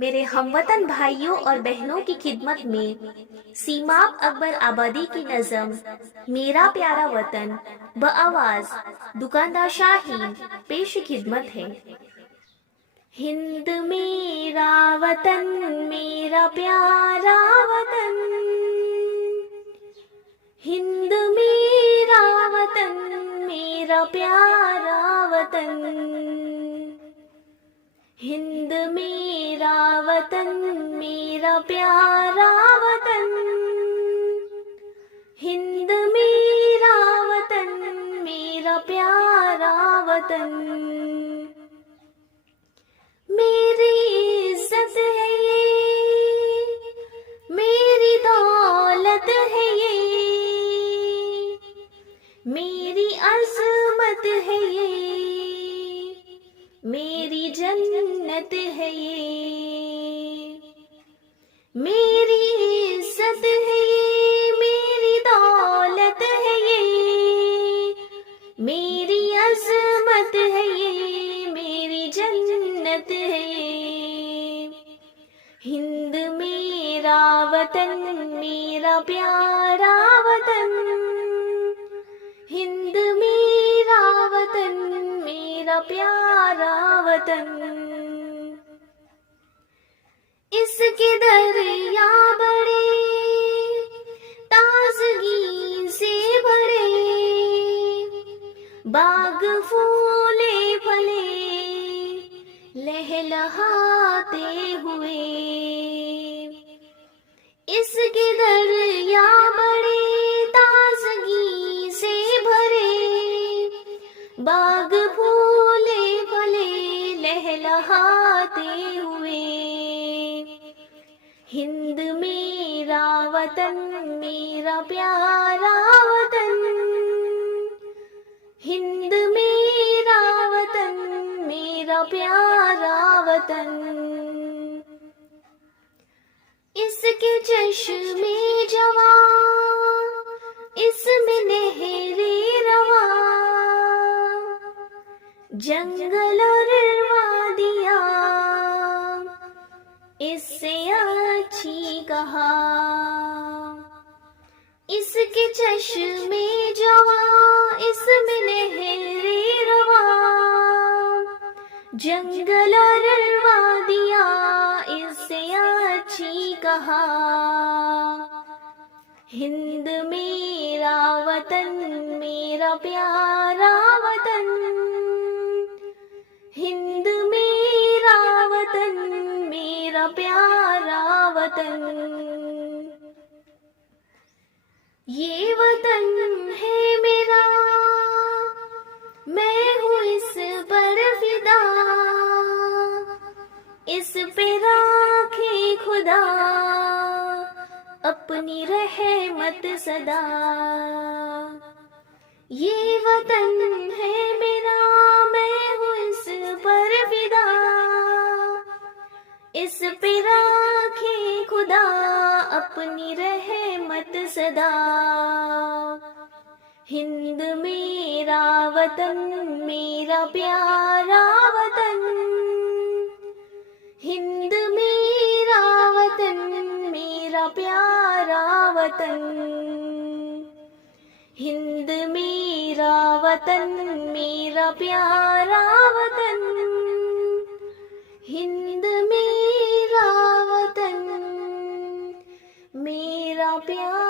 मेरे हमवतन भाइयों और बहनों की खिदमत में सीमाब अकबर आबादी की नज़म मेरा प्यारा वतन बआवाज दुकानदार शाहीन पेश खिदमत है। हिंद मेरा वतन मेरा प्यारा वतन, हिंद मेरा वतन मेरा प्यारा वतन, हिंद मेरा वतन मेरा प्यारा वतन, हिंद मेरा वतन मेरा प्यारा वतन। मेरी इज्जत है ये, मेरी दौलत है ये, मेरी अज़मत है ये, मेरी जन्नत है ये। मेरी इज्जत है ये, मेरी दौलत है ये, मेरी अज़मत है ये, मेरी जन्नत है ये। हिंद मेरा वतन मेरा प्यारा वतन, हिंद मेरा वतन मेरा प्यारा वतन। इसके दरिया बड़े ताजगी से भरे, बाग फूले फले लहलहाते हुए। इसके दरिया बड़े ताजगी से भरे, बाग फूले फले लहलहाते हुए। हिंद मेरा वतन मेरा प्यारा वतन, हिंद मेरा वतन मेरा प्यारा वतन। इसके चश्मे जवां इसमें नहरे रवां, जंगल और वादियां इससे अच्छी कहा। इसके चश्मे जवां इसमें नहरे रवां, जंगल और वादियां इससे अच्छी कहा। हिंद मेरा वतन मेरा प्यारा वतन, हिंद मेरा वतन मेरा प्यारा वतन। ये वतन है मेरा, मैं हूँ इस पर फिदा, इस पे राखे खुदा अपनी रहमत सदा। ये वतन है मेरा, मैं हूँ इस पर फिदा, इस पे राखे खुदा अपनी रहमत सदा। हिंद मेरा वतन मेरा प्यारा वतन, हिंद मेरा वतन मेरा प्यारा वतन, हिंद मेरा वतन मेरा प्यारा वतन, हिंद मेरा वतन मेरा प्यारा